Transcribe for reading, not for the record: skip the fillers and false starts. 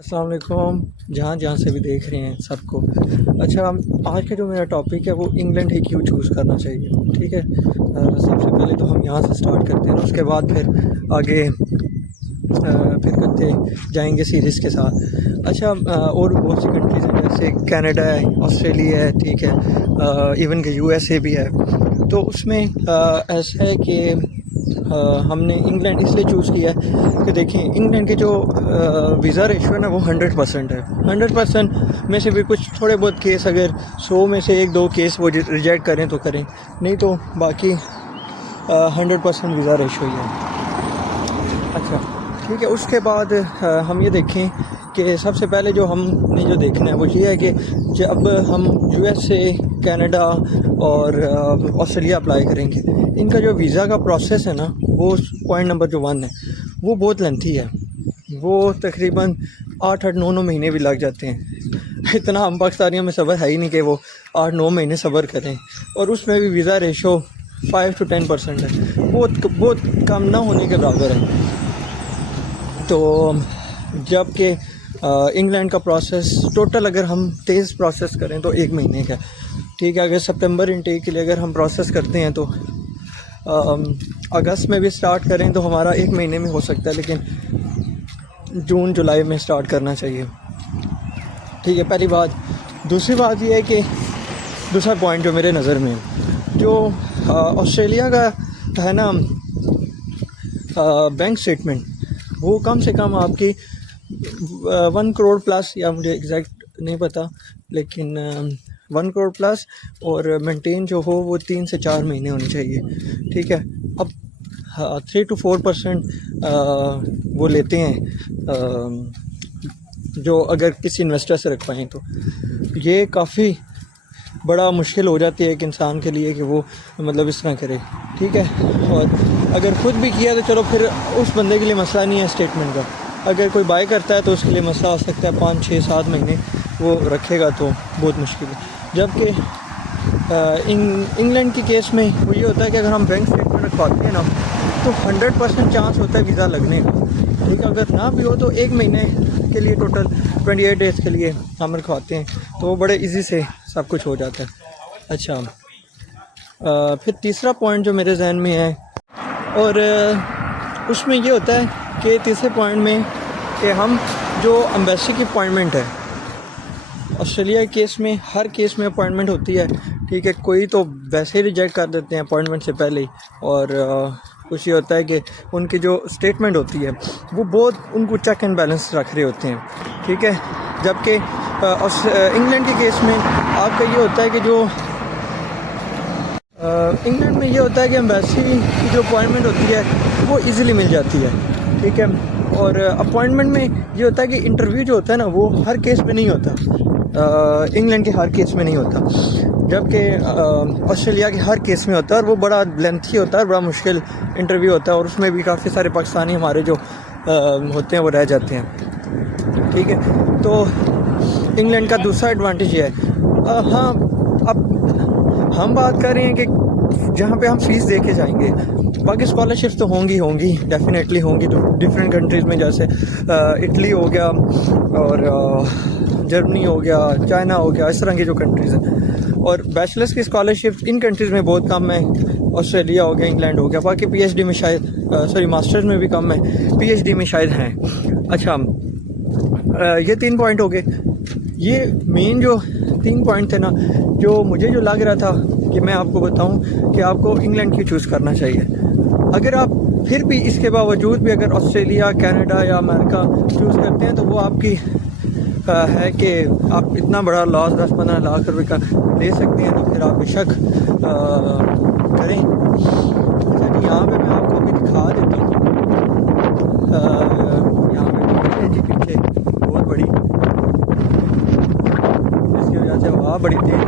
السلام علیکم، جہاں جہاں سے بھی دیکھ رہے ہیں سب کو۔ اچھا، آج کا جو میرا ٹاپک ہے وہ انگلینڈ ہی کیوں چوز کرنا چاہیے، ٹھیک ہے۔ سب سے پہلے تو ہم یہاں سے سٹارٹ کرتے ہیں، اس کے بعد پھر آگے پھر کرتے جائیں گے سیریز کے ساتھ۔ اچھا، اور بہت سی کنٹریز ہیں جیسے کینیڈا ہے، آسٹریلیا ہے، ٹھیک ہے، ایون کہ USA بھی ہے۔ تو اس میں ایسا ہے کہ ہم نے انگلینڈ اس لیے چوز کیا ہے کہ دیکھیں انگلینڈ کے جو ویزا ریشو ہے نا وہ 100% ہے۔ 100% میں سے بھی کچھ تھوڑے بہت کیس، اگر 100 میں سے 1-2 کیس وہ ریجیکٹ کریں تو کریں، نہیں تو باقی 100% ویزا ریشو ہی ہے۔ اچھا ٹھیک ہے، اس کے بعد ہم یہ دیکھیں کہ سب سے پہلے جو ہم نے جو دیکھنا ہے وہ یہ ہے کہ جب ہم USA، کینیڈا اور آسٹریلیا اپلائی کریں گے، ان کا جو ویزا کا پروسیس ہے نا وہ پوائنٹ نمبر جو 1 ہے وہ بہت لینتھی ہے۔ وہ تقریباً 8-9 مہینے بھی لگ جاتے ہیں۔ اتنا ہم پاکستانیوں میں صبر ہے ہی نہیں کہ وہ 8-9 مہینے صبر کریں، اور اس میں بھی ویزا ریشو 5-10% ہے، بہت کم نہ ہونے کے برابر ہے۔ تو جب کہ انگلینڈ کا پروسیس ٹوٹل اگر ہم تیز پروسیس کریں تو 1 مہینے کا، ٹھیک ہے۔ اگر سپتمبر انٹیک کے لیے اگر ہم پروسیس کرتے ہیں تو اگست میں بھی سٹارٹ کریں تو ہمارا 1 مہینے میں ہو سکتا ہے، لیکن جون جولائی میں سٹارٹ کرنا چاہیے، ٹھیک ہے، پہلی بات۔ دوسری بات یہ ہے کہ دوسرا پوائنٹ جو میرے نظر میں جو آسٹریلیا کا ہے نا بینک سٹیٹمنٹ، وہ کم سے کم آپ کی 1 کروڑ پلس، یا مجھے ایگزیکٹ نہیں پتہ، لیکن 1 کروڑ پلس، اور مینٹین جو ہو وہ 3 سے 4 مہینے ہونی چاہیے، ٹھیک ہے۔ اب 3 to 4% وہ لیتے ہیں جو اگر کسی انویسٹر سے رکھوائیں تو یہ کافی بڑا مشکل ہو جاتی ہے ایک انسان کے لیے کہ وہ مطلب اس طرح کرے، ٹھیک ہے۔ اور اگر خود بھی کیا تو چلو پھر اس بندے کے لیے مسئلہ نہیں ہے اسٹیٹمنٹ کا، اگر کوئی بائی کرتا ہے تو اس کے لیے مسئلہ ہو سکتا ہے، 5-6-7 مہینے وہ رکھے گا تو بہت مشکل ہے۔ جبکہ انگلینڈ کے کیس میں وہ یہ ہوتا ہے کہ اگر ہم بینک اسٹیٹمنٹ رکھواتے ہیں نا تو 100% چانس ہوتا ہے ویزا لگنے کا، ٹھیک ہے۔ اگر نہ بھی ہو تو 1 مہینے کے لیے ٹوٹل 28 ڈیز کے لیے ہم رکھواتے ہیں، تو وہ بڑے ایزی سے سب کچھ ہو جاتا ہے۔ اچھا، پھر تیسرا پوائنٹ جو میرے ذہن میں ہے، اور اس میں یہ ہوتا ہے کہ تیسرے پوائنٹ میں کہ ہم جو ایمبیسی کی اپوائنٹمنٹ ہے، آسٹریلیا کے کیس میں ہر کیس میں اپوائنٹمنٹ ہوتی ہے، ٹھیک ہے۔ کوئی تو ویسے ہی ریجیکٹ کر دیتے ہیں اپوائنٹمنٹ سے پہلے ہی، اور کچھ یہ ہوتا ہے کہ ان کی جو اسٹیٹمنٹ ہوتی ہے وہ بہت ان کو چیک اینڈ بیلنس رکھ رہے ہوتے ہیں، ٹھیک ہے۔ جبکہ انگلینڈ کے کیس میں آپ کا یہ ہوتا ہے کہ جو انگلینڈ میں یہ ہوتا ہے کہ ایمبیسی کی جو اپوائنٹمنٹ ہوتی ہے وہ ایزیلی مل جاتی ہے، ٹھیک ہے۔ اور اپوائنٹمنٹ میں یہ ہوتا ہے کہ انٹرویو جو ہوتا ہے نا وہ ہر کیس میں نہیں ہوتا، انگلینڈ کے ہر کیس میں نہیں ہوتا، جبکہ آسٹریلیا کے ہر کیس میں ہوتا ہے، اور وہ بڑا لینتھی ہوتا ہے، بڑا مشکل انٹرویو ہوتا ہے، اور اس میں بھی کافی سارے پاکستانی ہمارے جو ہوتے ہیں وہ رہ جاتے ہیں، ٹھیک ہے۔ تو انگلینڈ کا دوسرا ایڈوانٹیج یہ ہے، ہاں اب ہم بات کر رہے ہیں کہ جہاں پہ ہم فیس دے کے جائیں گے، باقی اسکالرشپس تو ہوں گی ڈیفینیٹلی ہوں گی، تو ڈفرینٹ کنٹریز میں جیسے اٹلی ہو گیا، اور جرمنی ہو گیا، چائنا ہو گیا، اس طرح کی جو کنٹریز ہیں، اور بیچلرس کی اسکالرشپس ان کنٹریز میں بہت کم ہے، آسٹریلیا ہو گیا، انگلینڈ ہو گیا، باقی PhD میں شاید ماسٹرز میں بھی کم ہے، PhD میں شاید ہیں۔ اچھا، یہ 3 پوائنٹ ہو گئے۔ یہ مین جو 3 پوائنٹ تھے نا، جو مجھے جو لگ رہا تھا کہ میں آپ کو بتاؤں کہ آپ کو انگلینڈ کی چوز کرنا چاہیے۔ اگر آپ پھر بھی اس کے باوجود بھی اگر آسٹریلیا، کینیڈا یا امریکہ چوز کرتے ہیں تو وہ آپ کی ہے کہ آپ اتنا بڑا لاس 10-15 لاکھ روپے کا لے سکتے ہیں، تو پھر آپ بے شک کریں۔ اچھا جی، یہاں پہ میں آپ کو بھی دکھا دیتا ہوں، یہاں پہ جی پیچھے بہت بڑی، جس کی وجہ سے ہوا بڑی تیز